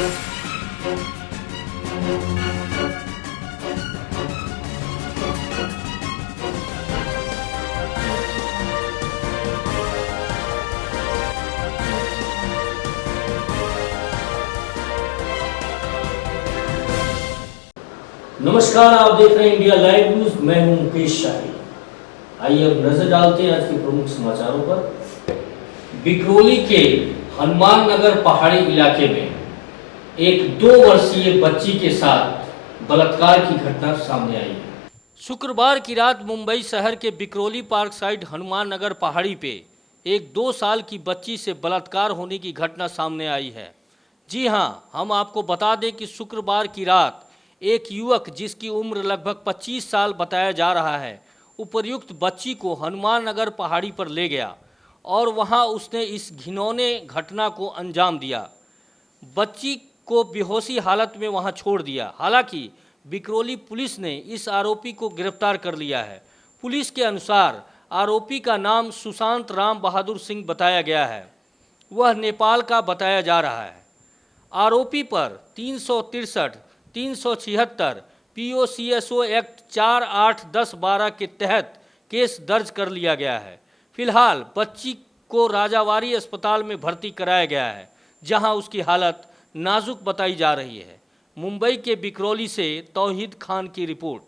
नमस्कार, आप देख रहे हैं इंडिया लाइव न्यूज। मैं हूं मुकेश शाही। आइए अब नजर डालते हैं आज के प्रमुख समाचारों पर। बिकरोली के हनुमान नगर पहाड़ी इलाके में एक 2 वर्षीय बच्ची के साथ बलात्कार की घटना सामने आई है। शुक्रवार की रात मुंबई शहर के बिकरोली पार्क साइड हनुमान नगर पहाड़ी पे एक 2 साल की बच्ची से बलात्कार होने की घटना सामने आई है। जी हां, हम आपको बता दें कि शुक्रवार की रात एक युवक जिसकी उम्र लगभग 25 साल बताया जा रहा है, उपर्युक्त बच्ची को हनुमान नगर पहाड़ी पर ले गया और वहां उसने इस घिनौने घटना को अंजाम दिया। बच्ची को बेहोशी हालत में वहां छोड़ दिया। हालांकि बिकरोली पुलिस ने इस आरोपी को गिरफ्तार कर लिया है। पुलिस के अनुसार आरोपी का नाम सुशांत राम बहादुर सिंह बताया गया है। वह नेपाल का बताया जा रहा है। आरोपी पर 363, 376 POCSO एक्ट 4, 8, 10, 12 के तहत केस दर्ज कर लिया गया है। फिलहाल बच्ची को राजावारी अस्पताल में भर्ती कराया गया है, जहां उसकी हालत नाजुक बताई जा रही है। मुंबई के बिकरौली से तौहीद खान की रिपोर्ट।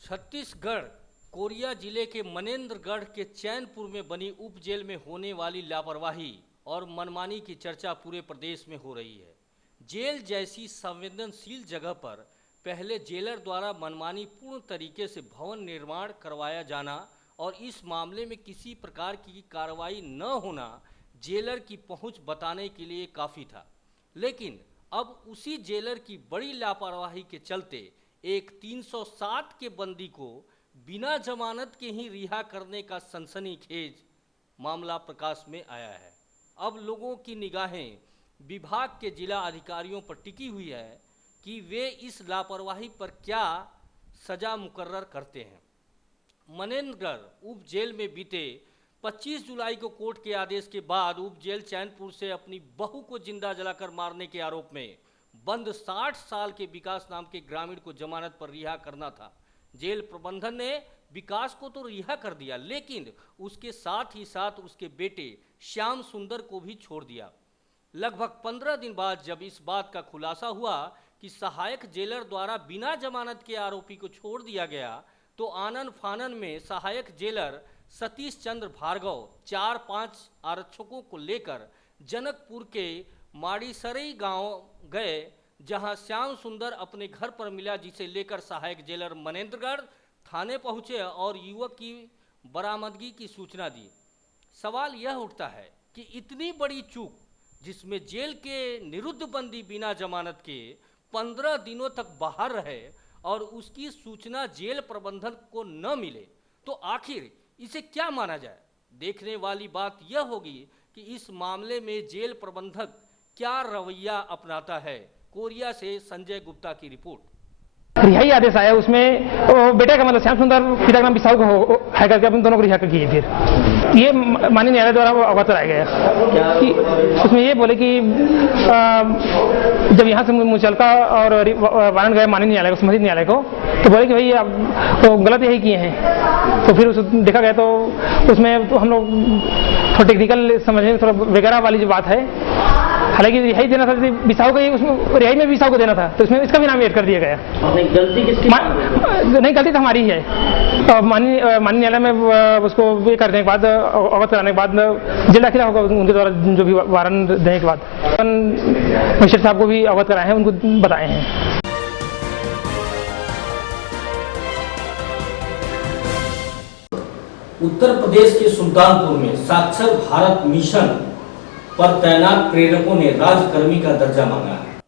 छत्तीसगढ़ कोरिया जिले के मनेंद्रगढ़ के चैनपुर में बनी उप जेल में होने वाली लापरवाही और मनमानी की चर्चा पूरे प्रदेश में हो रही है। जेल जैसी संवेदनशील जगह पर पहले जेलर द्वारा मनमानी पूर्ण तरीके से भवन निर्माण करवाया जाना और इस मामले में किसी प्रकार की कार्रवाई न होना जेलर की पहुंच बताने के लिए काफ़ी था। लेकिन अब उसी जेलर की बड़ी लापरवाही के चलते एक 307 के बंदी को बिना जमानत के ही रिहा करने का सनसनीखेज मामला प्रकाश में आया है। अब लोगों की निगाहें विभाग के जिला अधिकारियों पर टिकी हुई है कि वे इस लापरवाही पर क्या सजा मुकर्रर करते हैं। मनेंद्रगढ़ उप जेल में बीते 25 जुलाई को कोर्ट के आदेश के बाद उप जेल चैनपुर से अपनी बहू को जिंदा जलाकर मारने के आरोप में बंद 60 साल के विकास नाम के ग्रामीण को जमानत पर रिहा करना था। जेल प्रबंधन ने विकास को तो रिहा कर दिया, लेकिन उसके साथ ही साथ उसके बेटे श्याम सुंदर को भी छोड़ दिया। लगभग 15 दिन बाद जब इस बात का खुलासा हुआ कि सहायक जेलर द्वारा बिना जमानत के आरोपी को छोड़ दिया गया, तो आनन फानन में सहायक जेलर सतीश चंद्र भार्गव 4-5 आरक्षकों को लेकर जनकपुर के माड़ीसरई गांव गए, जहां श्याम सुंदर अपने घर पर मिला, जिसे लेकर सहायक जेलर मनेंद्रगढ़ थाने पहुंचे और युवक की बरामदगी की सूचना दी। सवाल यह उठता है कि इतनी बड़ी चूक, जिसमें जेल के निरुद्ध बंदी बिना जमानत के 15 दिनों तक बाहर रहे और उसकी सूचना जेल प्रबंधन को न मिले, तो आखिर इसे क्या माना जाए। देखने वाली बात यह होगी कि इस मामले में जेल प्रबंधक क्या रवैया अपनाता है। कोरिया से संजय गुप्ता की रिपोर्ट। रिहाई आदेश आया, उसमें बेटे का मतलब श्याम सुंदर, पिता का नाम बिसाऊ को है करके अपन दोनों को रिहा किए। फिर ये माननीय न्यायालय द्वारा अवगत कराया गया कि उसमें ये बोले कि जब यहाँ से मुचलका और वारंट गए माननीय न्यायालय को, संबंधित न्यायालय को, तो बोले कि भाई आप तो गलत यही किए हैं। तो फिर उस देखा गया तो उसमें तो हम लोग थोड़ा टेक्निकल समझने थोड़ा वगैरह वाली जो बात है, हालांकि रिहाई देना था बिसाऊ का, उसमें रिहाई में बिसाऊ को देना था, तो इसमें इसका भी नाम ऐड कर दिया गया। गलती किसकी? नहीं, गलती तो हमारी ही है। माननीय न्यायालय में उसको ये करने के बाद, अवगत कराने के बाद जेल दाखिला होगा उनके द्वारा, जो भी वारंट देने के बाद मजिस्ट्रेट साहब को भी अवगत कराए हैं, उनको बताए हैं। उत्तर प्रदेश के सुल्तानपुर में साक्षर भारत मिशन पर तैनात प्रेरकों ने राजकर्मी का दर्जा मांगा है।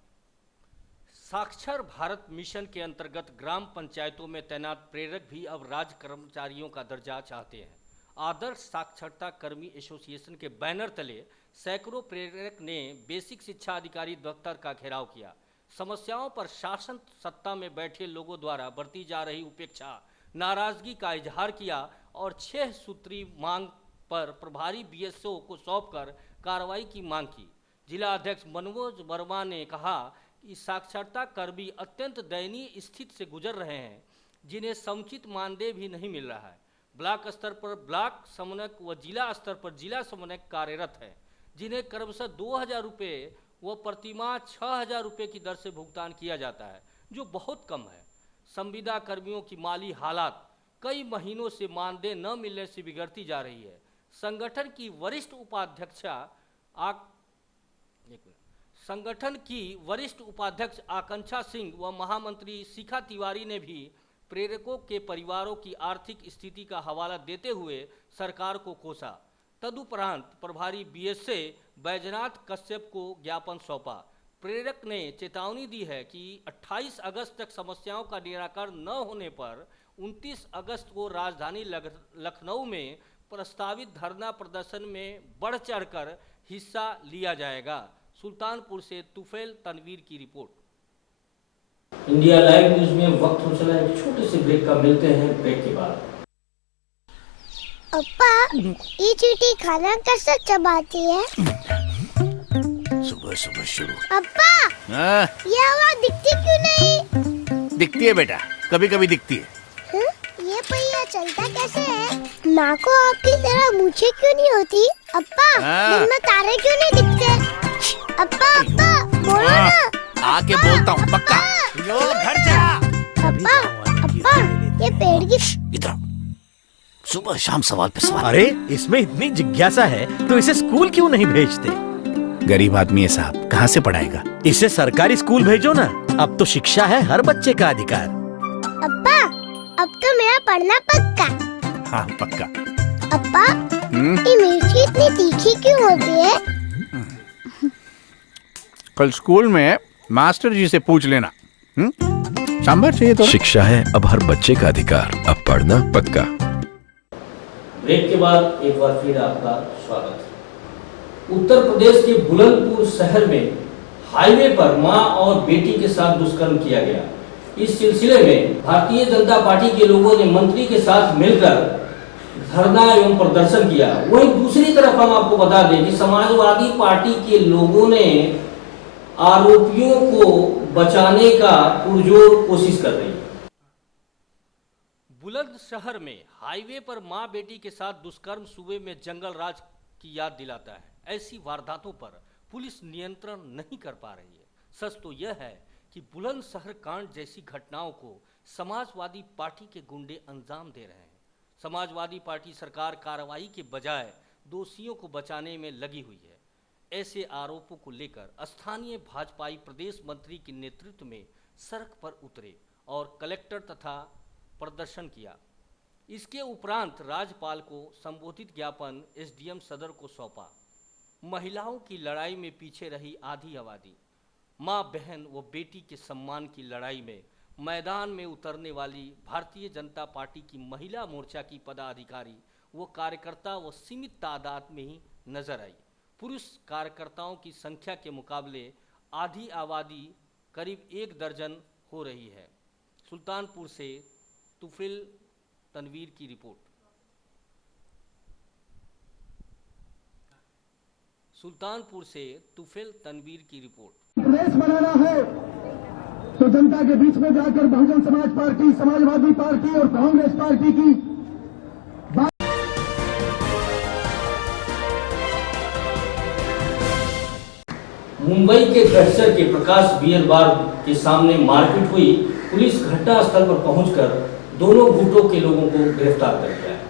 साक्षर भारत मिशन के अंतर्गत ग्राम पंचायतों में तैनात प्रेरक भी अब राज कर्मचारियों का दर्जा चाहते हैं। आदर्श साक्षरता कर्मी एसोसिएशन के बैनर तले सैकड़ों प्रेरक ने बेसिक शिक्षा अधिकारी दफ्तर का घेराव किया। समस्याओं पर शासन सत्ता में बैठे लोगों द्वारा बरती जा रही उपेक्षा, नाराजगी का इजहार किया और 6 सूत्री मांग पर प्रभारी बीएसओ को सौंपकर कार्रवाई की मांग की। जिला अध्यक्ष मनोज वर्मा ने कहा कि साक्षरता कर्मी अत्यंत दयनीय स्थिति से गुजर रहे हैं, जिन्हें समुचित मानदेय भी नहीं मिल रहा है। ब्लॉक स्तर पर ब्लॉक समन्वयक व जिला स्तर पर जिला समन्वयक कार्यरत है, जिन्हें क्रमशः 2000 रुपये व प्रतिमाह 6000 रुपये की दर से भुगतान किया जाता है, जो बहुत कम है। संविदा कर्मियों की माली हालात कई महीनों से मानदेय न मिलने से बिगड़ती जा रही है। संगठन की वरिष्ठ उपाध्यक्ष आकांक्षा सिंह व महामंत्री शिखा तिवारी ने भी प्रेरकों के परिवारों की आर्थिक स्थिति का हवाला देते हुए सरकार को कोसा। तदुपरांत प्रभारी बीएसए बैजनाथ कश्यप को ज्ञापन सौंपा। प्रेरक ने चेतावनी दी है कि 28 अगस्त तक समस्याओं का निराकरण न होने पर 29 अगस्त को राजधानी लखनऊ में प्रस्तावित धरना प्रदर्शन में बढ़ चढ़कर हिस्सा लिया जाएगा। सुल्तानपुर से तुफैल तनवीर की रिपोर्ट। इंडिया लाइव न्यूज में वक्त हो चला एक छोटे से ब्रेक का, मिलते हैं ब्रेक के बाद। अप्पा, ये चींटी खाना कैसे चबाती है? सुबह सुबह शुरू। अप्पा, ये आवाज दिखती क्यों नहीं? दिखती है बेटा, कभी कभी दिखती है। ये पहिया चलता कैसे है? माँ को आपकी तरह मूछें क्यों नहीं होती? अप्पा, दिन में तारे क्यों नहीं दिखते? अप्पा, बोलो ना। आके बोलता हूँ पक्का। लो घर जा। अप्पा, ये पेड़ की इधर सुबह शाम सवाल पे सवाल। अरे इसमें इतनी जिज्ञासा है तो इसे स्कूल क्यों नहीं भेजते? गरीब आदमी है साहब, कहाँ से पढ़ाएगा? इसे सरकारी स्कूल भेजो ना, अब तो शिक्षा है हर बच्चे का अधिकार। अप्पा, अब तो मेरा पढ़ना पक्का। हाँ पक्का। अप्पा, ये मिर्ची इतनी तीखी क्यों होती है? कल स्कूल में मास्टर जी से पूछ लेना। सांभर चाहिए तो। शिक्षा है अब हर बच्चे का अधिकार, अब पढ़ना पक्का। ब्रेक के बाद एक बार फिर आपका स्वागत है। उत्तर प्रदेश के बुलंदपुर शहर में हाईवे पर मां और बेटी के साथ दुष्कर्म किया गया। इस सिलसिले में भारतीय जनता पार्टी के लोगों ने मंत्री के साथ मिलकर धरना एवं प्रदर्शन किया। वहीं दूसरी तरफ हम आपको बता दें कि समाजवादी पार्टी के लोगों ने आरोपियों को बचाने का पुरजोर कोशिश कर रही है। बुलंदशहर में हाईवे पर मां बेटी के साथ दुष्कर्म सूबे में जंगल राज की याद दिलाता है। ऐसी वारदातों पर पुलिस नियंत्रण नहीं कर पा रही है। सच तो यह है कि बुलंदशहर कांड जैसी घटनाओं को समाजवादी पार्टी के गुंडे अंजाम दे रहे हैं। समाजवादी पार्टी सरकार कार्रवाई के बजाय दोषियों को बचाने में लगी हुई है। ऐसे आरोपों को लेकर स्थानीय भाजपाई प्रदेश मंत्री के नेतृत्व में सड़क पर उतरे और कलेक्टर तथा प्रदर्शन किया। इसके उपरांत राज्यपाल को संबोधित ज्ञापन एसडीएम सदर को सौंपा। महिलाओं की लड़ाई में पीछे रही आधी आबादी, मां बहन व बेटी के सम्मान की लड़ाई में मैदान में उतरने वाली भारतीय जनता पार्टी की महिला मोर्चा की पदाधिकारी व कार्यकर्ता व सीमित तादाद में ही नजर आई। पुरुष कार्यकर्ताओं की संख्या के मुकाबले आधी आबादी करीब 1 दर्जन हो रही है। सुल्तानपुर से तुफैल तनवीर की रिपोर्ट। सुल्तानपुर से तुफैल तनवीर की रिपोर्ट। प्रदेश बनाना है तो जनता के बीच में जाकर बहुजन समाज पार्टी, समाजवादी पार्टी और कांग्रेस पार्टी की मुंबई के दहशत के प्रकाश बियर बार के सामने मारपीट हुई। पुलिस घटनास्थल पर पहुंचकर दोनों गुटों के लोगों को गिरफ्तार कर लिया है।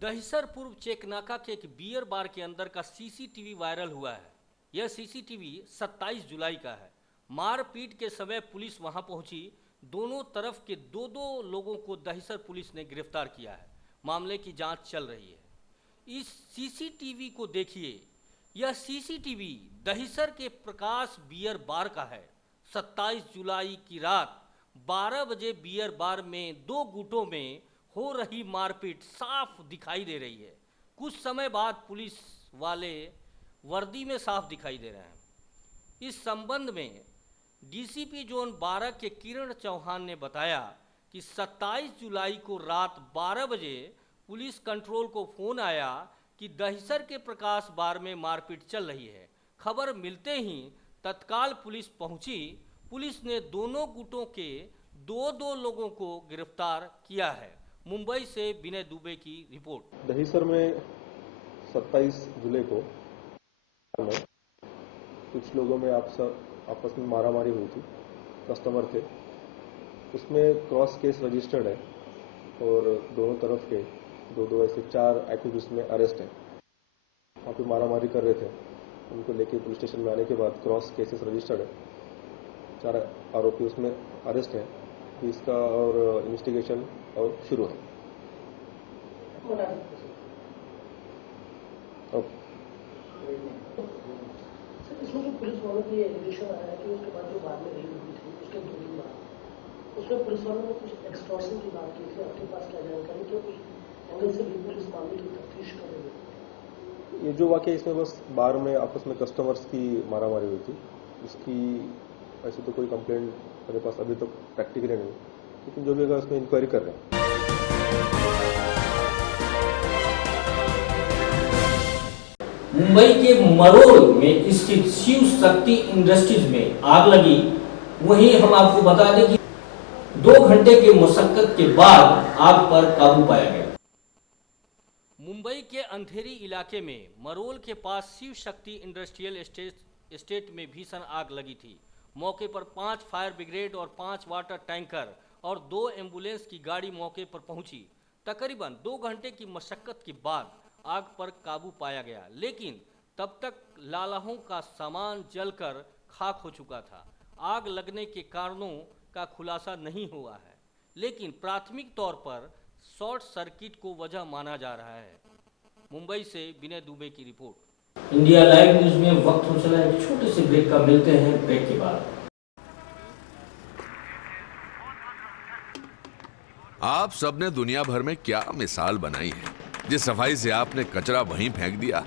दहिसर पूर्व चेकनाका के एक बियर बार के अंदर का सीसीटीवी वायरल हुआ है। यह सीसीटीवी 27 जुलाई का है। मारपीट के समय पुलिस वहां पहुंची। दोनों तरफ के दो लोगों को दहिसर पुलिस ने गिरफ्तार किया है। मामले की जांच चल रही है। इस सीसीटीवी को देखिए। यह सीसीटीवी दहिसर के प्रकाश बियर बार का है। 27 जुलाई की रात 12 बजे बियर बार में 2 गुटों में हो रही मारपीट साफ दिखाई दे रही है। कुछ समय बाद पुलिस वाले वर्दी में साफ दिखाई दे रहे हैं। इस संबंध में डीसीपी जोन 12 के किरण चौहान ने बताया कि 27 जुलाई को रात 12 बजे पुलिस कंट्रोल को फोन आया कि दहिसर के प्रकाश बार में मारपीट चल रही है। खबर मिलते ही तत्काल पुलिस पहुंची। पुलिस ने दोनों गुटों के दो लोगों को गिरफ्तार किया है। मुंबई से विनय दुबे की रिपोर्ट। दहिसर में 27 जुलाई को कुछ लोगों में आपस में मारामारी हुई थी। कस्टमर थे, उसमें क्रॉस केस रजिस्टर्ड है और दोनों तरफ के दो ऐसे 4 एक्यूज्ड में अरेस्ट है। वहाँ पे मारामारी कर रहे थे, उनको लेके पुलिस स्टेशन में आने के बाद क्रॉस केसेस रजिस्टर्ड है। 4 आरोपी उसमें अरेस्ट है। इसका और इन्वेस्टिगेशन और शुरू है। इसमें जो पुलिस वालों की एलिगेशन आया है कि उसके बाद जो बाद में रेड हुई थी उसके 2 दिन बाद उसमें पुलिस वालों ने कुछ एक्सटॉर्शन की बात की थी। आपके पास क्या जानकारी, क्या कुछ एंगल से भी पुलिस मामले की तफ्तीश कर रही है? ये जो वाकया इसमें बस बार में आपस में कस्टमर्स की मारामारी हुई थी, उसकी ऐसे तो कोई कंप्लेंट मेरे पास अभी तक प्रैक्टिकली नहीं, लेकिन जो भी होगा उसमें इंक्वायरी कर रहे हैं। मुंबई के मरोल में स्थित शिव शक्ति इंडस्ट्रीज में आग लगी। वहीं हम आपको बता दें कि 2 घंटे के मशक्कत के बाद आग पर काबू पाया गया। मुंबई के अंधेरी इलाके में मरोल के पास शिव शक्ति इंडस्ट्रियल एस्टेट में भीषण आग लगी थी। मौके पर 5 फायर ब्रिगेड और 5 वाटर टैंकर और 2 एम्बुलेंस की गाड़ी मौके पर पहुंची। तकरीबन 2 घंटे की मशक्कत के बाद आग पर काबू पाया गया, लेकिन तब तक लालाहों का सामान जलकर खाक हो चुका था। आग लगने के कारणों का खुलासा नहीं हुआ है, लेकिन प्राथमिक तौर पर शॉर्ट सर्किट को वजह माना जा रहा है। मुंबई से विनय दुबे की रिपोर्ट। इंडिया लाइव न्यूज में वक्त हो चला एक छोटे से ब्रेक का। मिलते हैं ब्रेक के बाद। आप सबने दुनिया भर में क्या मिसाल बनाई है। जिस सफाई से आपने कचरा वहीं फेंक दिया,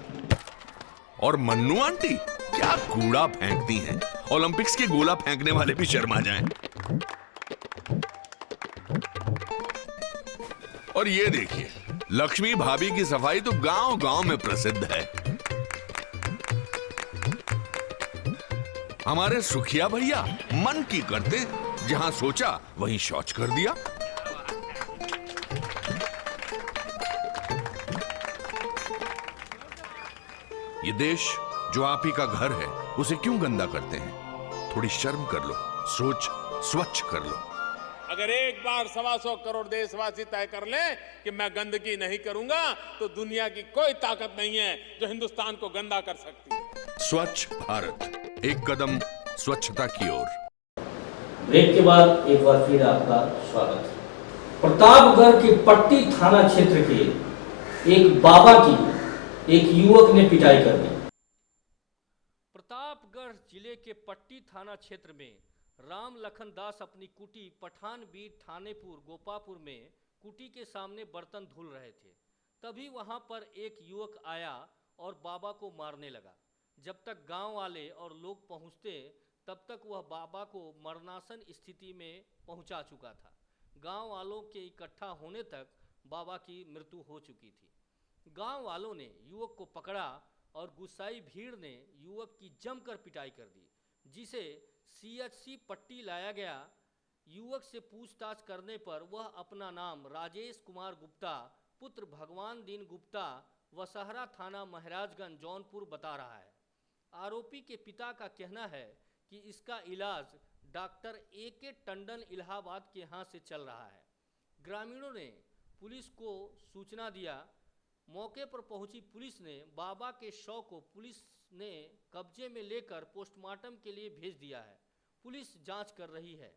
और मन्नू आंटी क्या कूड़ा फेंकती हैं। ओलंपिक्स के गोला फेंकने वाले भी शर्मा जाएं। और ये देखिए, लक्ष्मी भाभी की सफाई तो गांव-गांव में प्रसिद्ध है। हमारे सुखिया भैया मन की करते, जहां सोचा वहीं शौच कर दिया। ये देश जो आप ही का घर है, उसे क्यों गंदा करते हैं? थोड़ी शर्म कर लो, सोच स्वच्छ कर लो। अगर एक बार 125 करोड़ देशवासी तय कर लें कि मैं गंदगी नहीं करूंगा, तो दुनिया की कोई ताकत नहीं है जो हिंदुस्तान को गंदा कर सकती है। स्वच्छ भारत, एक कदम स्वच्छता की ओर। ब्रेक के बाद एक बार फिर आपका स्वागत है। प्रतापगढ़ के पट्टी थाना क्षेत्र के एक बाबा की एक युवक ने पिटाई कर दी। प्रतापगढ़ जिले के पट्टी थाना क्षेत्र में राम लखन दास अपनी कुटी पठान बीट थानेपुर गोपापुर में कुटी के सामने बर्तन धुल रहे थे। तभी वहां पर एक युवक आया और बाबा को मारने लगा। जब तक गांव वाले और लोग पहुंचते, तब तक वह बाबा को मरणासन स्थिति में पहुंचा चुका था। गांव वालों के इकट्ठा होने तक बाबा की मृत्यु हो चुकी थी। गांव वालों ने युवक को पकड़ा और गुस्साई भीड़ ने युवक की जमकर पिटाई कर दी, जिसे सीएचसी पट्टी लाया गया। युवक से पूछताछ करने पर वह अपना नाम राजेश कुमार गुप्ता पुत्र भगवान दीन गुप्ता वसहरा थाना महाराजगंज जौनपुर बता रहा है। आरोपी के पिता का कहना है कि इसका इलाज डॉक्टर AK टंडन इलाहाबाद के यहाँ से चल रहा है। ग्रामीणों ने पुलिस को सूचना दिया। मौके पर पहुंची पुलिस ने बाबा के शव को पुलिस ने कब्जे में लेकर पोस्टमार्टम के लिए भेज दिया है। पुलिस जांच कर रही है।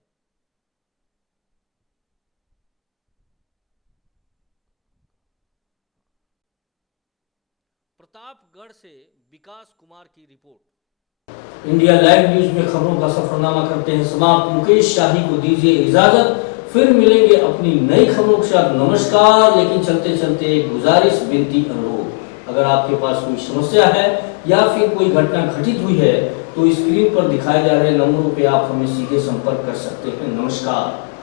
प्रतापगढ़ से विकास कुमार की रिपोर्ट। इंडिया लाइव न्यूज में खबरों का सफरनामा करते हैं समाप्त। मुकेश शाही को दीजिए इजाजत, फिर मिलेंगे अपनी नई खबरों के साथ। नमस्कार। लेकिन चलते चलते एक गुजारिश, विनती, अनुरोध, अगर आपके पास कोई समस्या है या फिर कोई घटना घटित हुई है तो स्क्रीन पर दिखाए जा रहे नंबरों पे आप हमें सीधे संपर्क कर सकते हैं। नमस्कार।